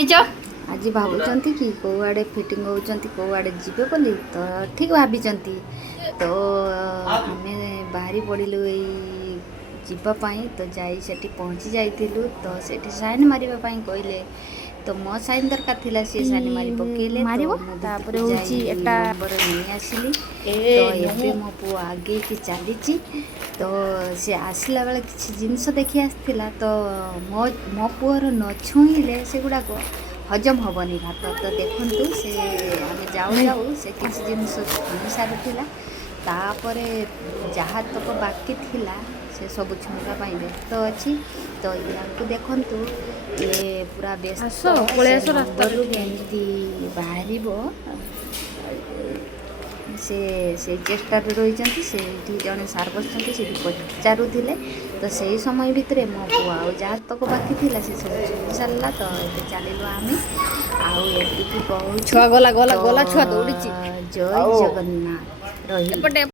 आज भावुंट कि कौआड़े फिटिंग होती कौआड़े जीवे बोली तो ठीक भाभी तो आम बाहरी पड़ू जीवाई तो जाई सेठी पहुँची जाइलु तो सेठी साइन मारिबा कहले तो मो साइन दरकार थिला सी साइन मारी पकेले नंबर नहीं आसिली तो ये मो पु आगे की चली तो सी आसला बेले किसी जिनस देखी आसला तो मो मो पुअर न छुईले से गुड़ाक हजम हेनी भात तो देखु से आम जाऊ जाऊ से किसी जिनस छुई सारी तापर जहाँ तक बाकी थिला से सब छुईवा व्यस्त अच्छी तो या देखु ये पूरा व्यस्त केमती बाहर से चेष्टा रही जड़े सार बस पचारूले तो से समय भितर मो पुआ जहाँ तक बाकी थी से सब छुई सारा तो ये चलू आम आती कहूँ जय जगन्नाथ रही।